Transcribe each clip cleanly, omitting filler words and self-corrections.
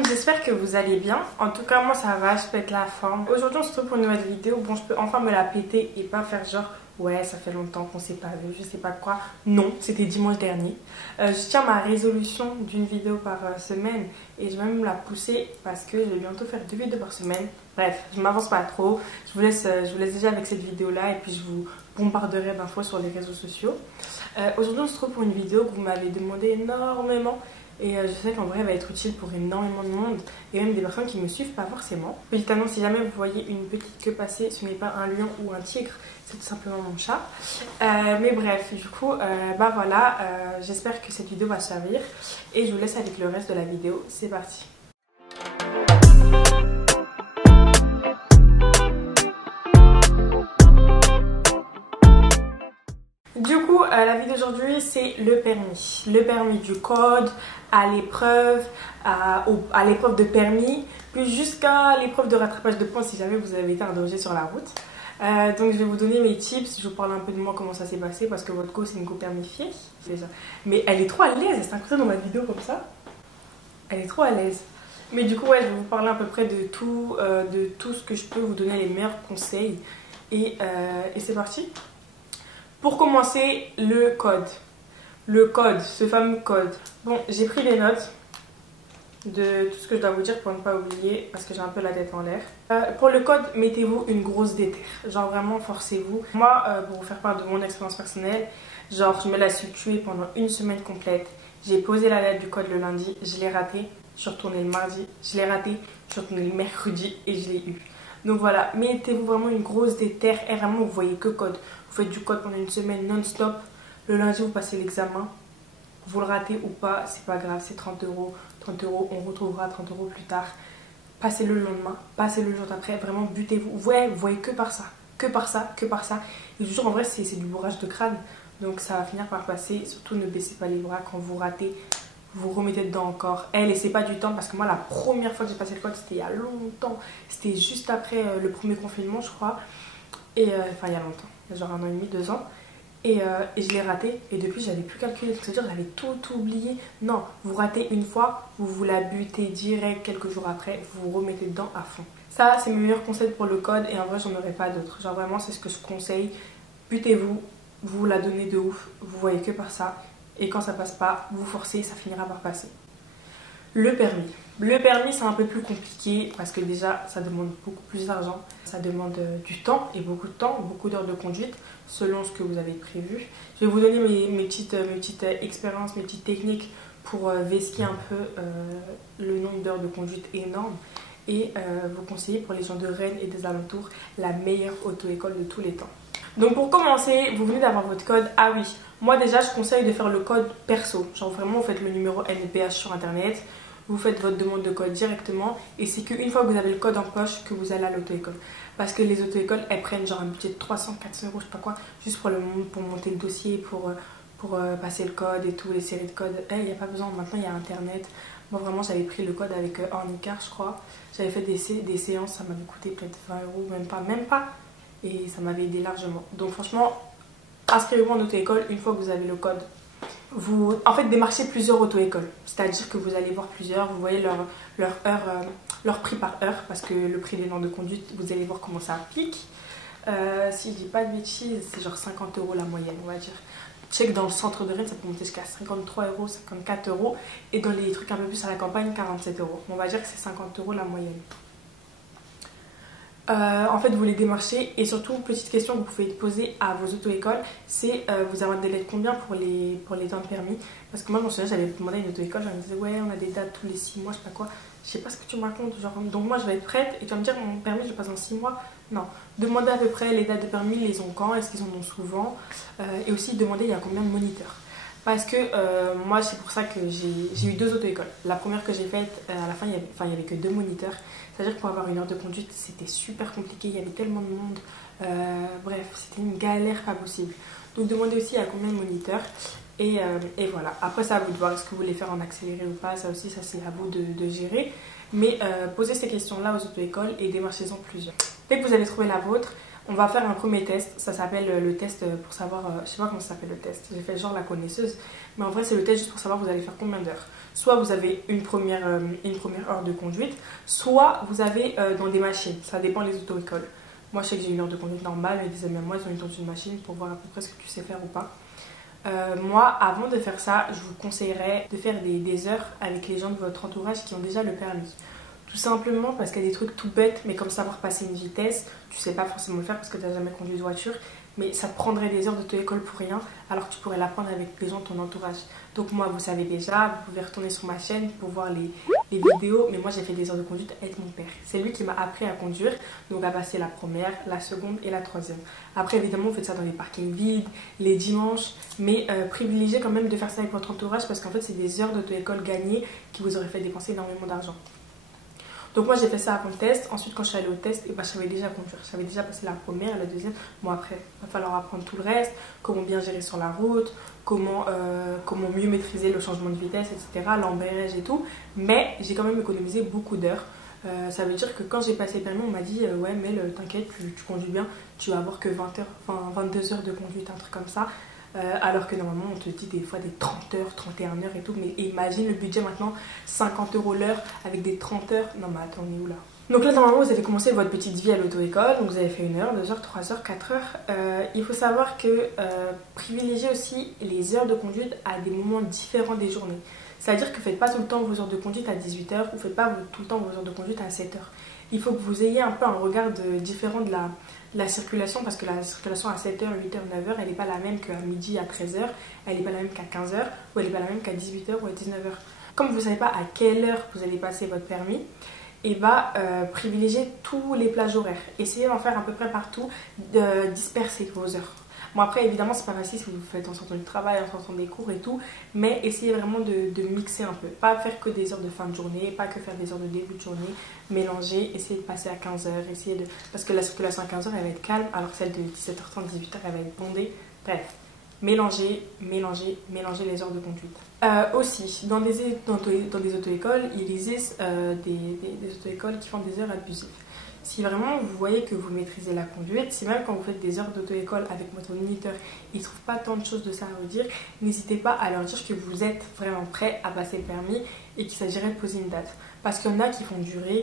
monde, j'espère que vous allez bien. En tout cas moi ça va, je pète la forme. Aujourd'hui on se retrouve pour une nouvelle vidéo. Bon, je peux enfin me la péter et pas faire genre ouais ça fait longtemps qu'on s'est pas vu, je sais pas quoi. Non, c'était dimanche dernier. Je tiens ma résolution d'une vidéo par semaine et je vais même la pousser parce que je vais bientôt faire 2 vidéos par semaine. Bref, je m'avance pas trop. Je vous laisse déjà avec cette vidéo là et puis je vous bombarderai d'infos sur les réseaux sociaux. Aujourd'hui on se retrouve pour une vidéo que vous m'avez demandé énormément. Et je sais qu'en vrai elle va être utile pour énormément de monde et même des personnes qui ne me suivent pas forcément. Petite annonce, si jamais vous voyez une petite queue passer, ce n'est pas un lion ou un tigre, c'est tout simplement mon chat. Mais bref, du coup, bah voilà, j'espère que cette vidéo va servir et je vous laisse avec le reste de la vidéo. C'est parti. Du coup, la vidéo d'aujourd'hui, c'est le permis. Le permis du code, à l'épreuve, à l'épreuve de permis, puis jusqu'à l'épreuve de rattrapage de points si jamais vous avez été un danger sur la route. Donc je vais vous donner mes tips, je vous parle un peu de moi, comment ça s'est passé, parce que votre co c'est une co permifiée. Mais elle est trop à l'aise, c'est incroyable dans ma vidéo comme ça. Elle est trop à l'aise. Mais du coup, ouais, je vais vous parler à peu près de tout ce que je peux vous donner les meilleurs conseils. Et c'est parti. Pour commencer, le code. Le code, ce fameux code. Bon, j'ai pris des notes de tout ce que je dois vous dire pour ne pas oublier parce que j'ai un peu la tête en l'air. Pour le code, mettez-vous une grosse déterre. Genre vraiment, forcez-vous. Moi, pour vous faire part de mon expérience personnelle, genre je me la suis tuée pendant une semaine complète. J'ai posé la lettre du code le lundi, je l'ai raté. Je suis retournée le mardi, je l'ai raté. Je suis retournée le mercredi et je l'ai eu. Donc voilà, mettez-vous vraiment une grosse déterre et vraiment vous voyez que code. Vous faites du code pendant une semaine non-stop. Le lundi, vous passez l'examen. Vous le ratez ou pas, c'est pas grave, c'est 30 €. 30 €, on retrouvera 30 € plus tard. Passez-le le lendemain, passez-le le jour d'après. Vraiment, butez-vous. Ouais, vous voyez que par ça. Que par ça, que par ça. Et toujours, en vrai, c'est du bourrage de crâne. Donc ça va finir par passer. Surtout, ne baissez pas les bras. Quand vous ratez, vous remettez dedans encore. Laissez pas du temps parce que moi, la première fois que j'ai passé le code, c'était il y a longtemps. C'était juste après le premier confinement, je crois. Et enfin, il y a longtemps. Genre 1 an et demi, 2 ans. Et je l'ai raté et depuis j'avais plus calculé, c'est-à-dire j'avais tout oublié. Non, vous ratez une fois, vous la butez direct quelques jours après, vous remettez dedans à fond. Ça c'est mes meilleurs conseils pour le code et en vrai j'en aurais pas d'autres. Genre vraiment c'est ce que je conseille, butez-vous, vous la donnez de ouf, vous voyez que par ça et quand ça passe pas, vous forcez, ça finira par passer. Le permis. Le permis c'est un peu plus compliqué parce que déjà ça demande beaucoup plus d'argent, ça demande du temps et beaucoup de temps, beaucoup d'heures de conduite selon ce que vous avez prévu. Je vais vous donner mes petites expériences, mes petites techniques pour vesquer un peu le nombre d'heures de conduite énorme et vous conseiller pour les gens de Rennes et des alentours la meilleure auto-école de tous les temps. Donc pour commencer, vous venez d'avoir votre code. Ah oui, moi déjà je conseille de faire le code perso, genre vraiment vous faites le numéro NPH sur internet. Vous faites votre demande de code directement et c'est qu'une fois que vous avez le code en poche que vous allez à l'auto-école. Parce que les auto-écoles, elles prennent genre un budget de 300, 400 €, je sais pas quoi, juste pour monter le dossier, pour passer le code et tout, les séries de codes. Il n'y a pas besoin, maintenant il y a internet. Moi vraiment j'avais pris le code avec Ornicar je crois. J'avais fait des séances, ça m'avait coûté peut-être 20 €, même pas. Et ça m'avait aidé largement. Donc franchement, inscrivez-vous en auto-école une fois que vous avez le code. Vous en fait démarchez plusieurs auto-écoles, c'est-à-dire que vous allez voir plusieurs, vous voyez leur prix par heure parce que le prix des normes de conduite, vous allez voir comment ça applique. Si je dis pas de bêtises, c'est genre 50 € la moyenne, on va dire. Je sais que dans le centre de Rennes, ça peut monter jusqu'à 53 €, 54 € et dans les trucs un peu plus à la campagne, 47 €. On va dire que c'est 50 € la moyenne. En fait vous les démarchez et surtout petite question que vous pouvez poser à vos auto-écoles, c'est vous avez un délai de combien pour les temps de permis, parce que moi je me souviens j'avais demandé à une auto-école, je me disais ouais on a des dates tous les 6 mois, je sais pas quoi, je sais pas ce que tu me racontes, genre donc moi je vais être prête et tu vas me dire mon permis je le passe en 6 mois, non, demandez à peu près les dates de permis, ils les ont quand, est-ce qu'ils en ont souvent et aussi demandez il y a combien de moniteurs. Parce que moi c'est pour ça que j'ai eu 2 auto-écoles. La première que j'ai faite, à la fin il y avait que 2 moniteurs. C'est-à-dire que pour avoir une heure de conduite c'était super compliqué, il y avait tellement de monde. Bref, c'était une galère pas possible. Donc demandez aussi à combien de moniteurs. Et voilà, après ça à vous de voir est-ce que vous voulez faire en accéléré ou pas. Ça aussi ça c'est à vous de gérer. Mais posez ces questions là aux auto-écoles et démarchez-en plusieurs. Dès que vous avez trouvé la vôtre, On va faire un premier test, ça s'appelle le test pour savoir, je sais pas comment ça s'appelle le test, j'ai fait genre la connaisseuse, mais en vrai c'est le test juste pour savoir vous allez faire combien d'heures. Soit vous avez une première heure de conduite, soit vous avez dans des machines, ça dépend des auto-écoles. Moi je sais que j'ai une heure de conduite normale, mais des amis à moi ils ont une dans une machine pour voir à peu près ce que tu sais faire ou pas. Moi, avant de faire ça, je vous conseillerais de faire des heures avec les gens de votre entourage qui ont déjà le permis. Tout simplement parce qu'il y a des trucs tout bêtes, mais comme savoir passer une vitesse, tu sais pas forcément le faire parce que tu n'as jamais conduit de voiture, mais ça te prendrait des heures de auto-école pour rien, alors que tu pourrais l'apprendre avec les gens de ton entourage. Donc moi, vous savez déjà, vous pouvez retourner sur ma chaîne pour voir les vidéos, mais moi j'ai fait des heures de conduite avec mon père. C'est lui qui m'a appris à conduire, donc à passer la première, la seconde et la troisième. Après, évidemment, vous faites ça dans les parkings vides, les dimanches, mais privilégiez quand même de faire ça avec votre entourage parce qu'en fait, c'est des heures d'auto-école gagnées qui vous auraient fait dépenser énormément d'argent. Donc moi j'ai fait ça avant le test, ensuite quand je suis allée au test, et je savais déjà conduire, j'avais déjà passé la première et la deuxième. Bon après, il va falloir apprendre tout le reste, comment bien gérer sur la route, comment mieux maîtriser le changement de vitesse, etc., l'embrayage et tout. Mais j'ai quand même économisé beaucoup d'heures. Ça veut dire que quand j'ai passé le permis, on m'a dit ouais mais t'inquiète, tu conduis bien, tu vas avoir que 20 heures, enfin 22 heures de conduite, un truc comme ça. Alors que normalement on te dit des fois des 30 heures, 31 heures et tout, mais imagine le budget maintenant, 50 € l'heure avec des 30 heures, non mais attends on est où là? Donc là normalement vous avez commencé votre petite vie à l'auto-école, donc vous avez fait 1 heure, 2 heures, 3 heures, 4 heures. Il faut savoir que privilégiez aussi les heures de conduite à des moments différents des journées. C'est-à-dire que faites pas tout le temps vos heures de conduite à 18 heures ou faites pas tout le temps vos heures de conduite à 7 heures. Il faut que vous ayez un peu un regard différent de la circulation parce que la circulation à 7h, 8h, 9h, elle n'est pas la même qu'à midi, à 13h, elle n'est pas la même qu'à 15h ou elle n'est pas la même qu'à 18h ou à 19h. Comme vous ne savez pas à quelle heure vous allez passer votre permis, et privilégiez tous les plages horaires. Essayez d'en faire à peu près partout, disperser vos heures. Bon après évidemment c'est pas facile si vous faites en sortant du travail, en sortant des cours et tout, mais essayez vraiment de mixer un peu, pas faire que des heures de fin de journée, pas que faire des heures de début de journée, mélanger, essayez de passer à 15h, parce que la circulation à 15h elle va être calme, alors que celle de 17h30, 18h elle va être bondée, bref, mélangez les heures de conduite. Aussi, dans des auto-écoles, il existe des auto-écoles qui font des heures abusives. Si vraiment vous voyez que vous maîtrisez la conduite, si même quand vous faites des heures d'auto-école avec votre moniteur, il ne trouve pas tant de choses de ça à vous dire, n'hésitez pas à leur dire que vous êtes vraiment prêt à passer le permis et qu'il s'agirait de poser une date. Parce qu'il y en a qui font durer,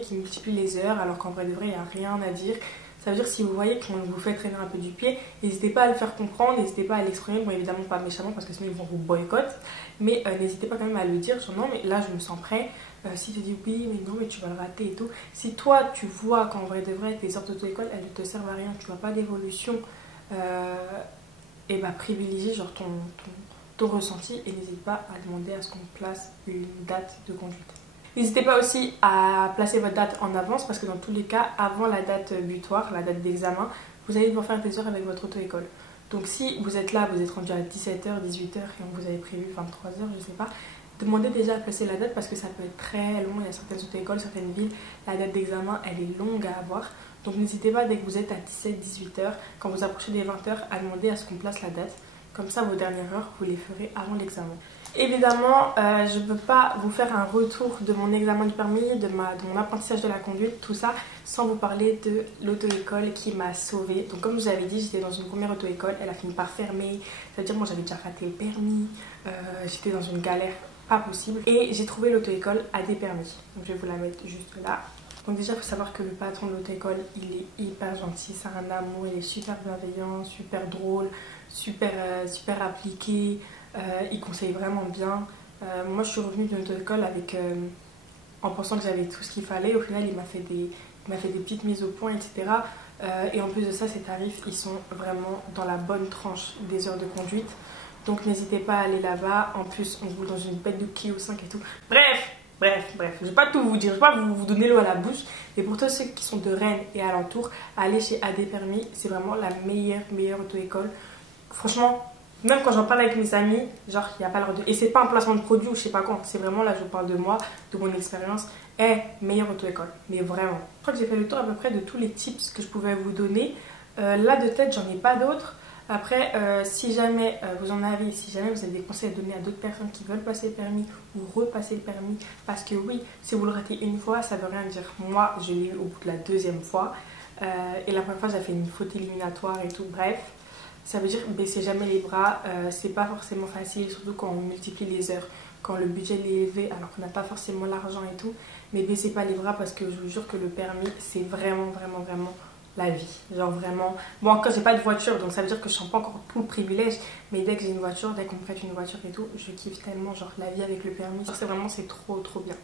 qui multiplient les heures alors qu'en vrai de vrai il n'y a rien à dire. Ça veut dire que si vous voyez qu'on vous fait traîner un peu du pied, n'hésitez pas à le faire comprendre, n'hésitez pas à l'exprimer, bon évidemment pas méchamment parce que sinon ils vont vous boycotter, mais n'hésitez pas quand même à le dire, genre non mais là je me sens prêt, si tu dis oui mais non mais tu vas le rater et tout, si toi tu vois qu'en vrai de vrai tes heures d'auto-école elles ne te servent à rien, tu vois pas d'évolution, et privilégie genre ton ressenti et n'hésite pas à demander à ce qu'on place une date de conduite. N'hésitez pas aussi à placer votre date en avance parce que dans tous les cas, avant la date butoir, la date d'examen, vous allez devoir faire des heures avec votre auto-école. Donc si vous êtes là, vous êtes rendu à 17h, 18h et on vous avait prévu 23h, je sais pas, demandez déjà à placer la date parce que ça peut être très long. Il y a certaines auto-écoles, certaines villes, la date d'examen elle est longue à avoir. Donc n'hésitez pas dès que vous êtes à 17-18h, quand vous approchez des 20h, à demander à ce qu'on place la date. Comme ça, vos dernières heures, vous les ferez avant l'examen. Évidemment, je ne peux pas vous faire un retour de mon examen du permis, de mon apprentissage de la conduite, tout ça, sans vous parler de l'auto-école qui m'a sauvée. Donc comme je vous avais dit, j'étais dans une première auto-école, elle a fini par fermer. C'est-à-dire moi j'avais déjà raté le permis, j'étais dans une galère pas possible. Et j'ai trouvé l'auto-école à des permis. Donc je vais vous la mettre juste là. Donc déjà, il faut savoir que le patron de l'auto-école, il est hyper gentil, c'est un amour, il est super bienveillant, super drôle, super appliqué, il conseille vraiment bien. Moi, je suis revenue d'une auto-école en pensant que j'avais tout ce qu'il fallait. Au final, il m'a fait des petites mises au point, etc. Et en plus de ça, ces tarifs, ils sont vraiment dans la bonne tranche des heures de conduite. Donc n'hésitez pas à aller là-bas. En plus, on roule dans une bête de Clio 5 et tout. Bref, je vais pas tout vous dire, je vais pas vous donner l'eau à la bouche. Et pour tous ceux qui sont de Rennes et alentours, allez chez AD Permis, c'est vraiment la meilleure auto-école. Franchement, même quand j'en parle avec mes amis, genre il n'y a pas l'heure de... Et c'est pas un placement de produit ou je sais pas quoi, c'est vraiment là je parle de moi, de mon expérience. Meilleure auto-école, mais vraiment. Je crois que j'ai fait le tour à peu près de tous les tips que je pouvais vous donner. Là de tête, j'en ai pas d'autres. Après, si jamais vous en avez, si jamais vous avez des conseils à donner à d'autres personnes qui veulent passer le permis ou repasser le permis, parce que oui, si vous le ratez une fois, ça veut rien dire. Moi, je l'ai eu au bout de la deuxième fois. Et la première fois j'avais fait une faute éliminatoire et tout, bref. Ça veut dire baisser jamais les bras, c'est pas forcément facile, surtout quand on multiplie les heures, quand le budget est élevé alors qu'on n'a pas forcément l'argent et tout. Mais baissez pas les bras parce que je vous jure que le permis c'est vraiment la vie. Genre vraiment. Bon, encore j'ai pas de voiture donc ça veut dire que je sens pas encore tout le privilège, mais dès que j'ai une voiture, dès qu'on me prête une voiture et tout, je kiffe tellement genre la vie avec le permis. C'est trop bien.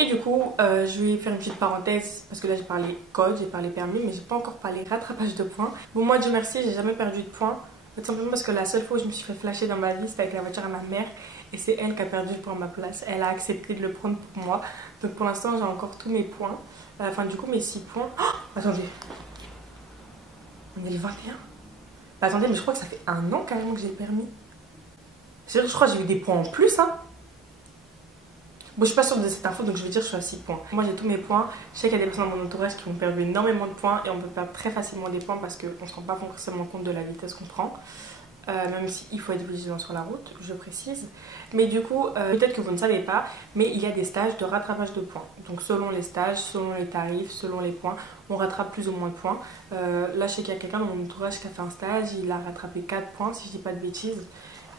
Et du coup, je vais faire une petite parenthèse parce que là j'ai parlé code, j'ai parlé permis, mais j'ai pas encore parlé rattrapage de points. Bon, moi Dieu merci, j'ai jamais perdu de points. Tout simplement parce que la seule fois où je me suis fait flasher dans ma vie, c'était avec la voiture à ma mère et c'est elle qui a perdu le point à ma place. Elle a accepté de le prendre pour moi. Donc pour l'instant, j'ai encore tous mes points. Enfin, du coup, mes 6 points. Oh, attendez, on est le 21. Bah, attendez, mais je crois que ça fait un an carrément que j'ai le permis. Je crois que j'ai eu des points en plus, hein. Bon, je suis pas sûre de cette info, donc je vais dire que je suis à 6 points. Moi, j'ai tous mes points. Je sais qu'il y a des personnes dans mon entourage qui ont perdu énormément de points et on peut perdre très facilement des points parce qu'on ne se rend pas forcément compte de la vitesse qu'on prend. Même s'il faut être vigilant sur la route, je précise. Mais du coup, peut-être que vous ne savez pas, mais il y a des stages de rattrapage de points. Donc selon les stages, selon les tarifs, selon les points, on rattrape plus ou moins de points. Là, je sais qu'il y a quelqu'un dans mon entourage qui a fait un stage, il a rattrapé 4 points, si je dis pas de bêtises.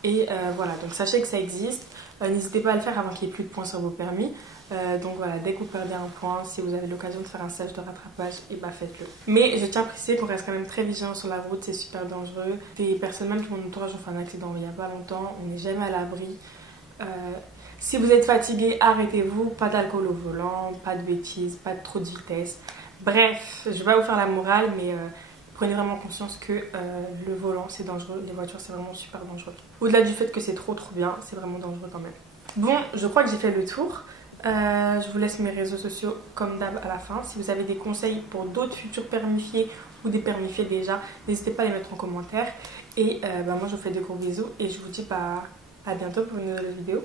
Et voilà, donc sachez que ça existe. N'hésitez pas à le faire avant qu'il n'y ait plus de points sur vos permis. Donc voilà, dès que vous perdez un point, si vous avez l'occasion de faire un stage de rattrapage, et bah faites-le. Mais je tiens à préciser qu'on reste quand même très vigilant sur la route, c'est super dangereux. Des personnes même qui mon entourage ont fait un accident il n'y a pas longtemps, on n'est jamais à l'abri. Si vous êtes fatigué, arrêtez-vous, pas d'alcool au volant, pas de bêtises, pas de trop de vitesse. Bref, je vais pas vous faire la morale, mais prenez vraiment conscience que le volant c'est dangereux, les voitures c'est vraiment super dangereux. Au-delà du fait que c'est trop bien, c'est vraiment dangereux quand même. Bon, je crois que j'ai fait le tour. Je vous laisse mes réseaux sociaux comme d'hab à la fin. Si vous avez des conseils pour d'autres futurs permifiés ou des permifiés déjà, n'hésitez pas à les mettre en commentaire. Et moi je vous fais de gros bisous et je vous dis à bientôt pour une nouvelle vidéo.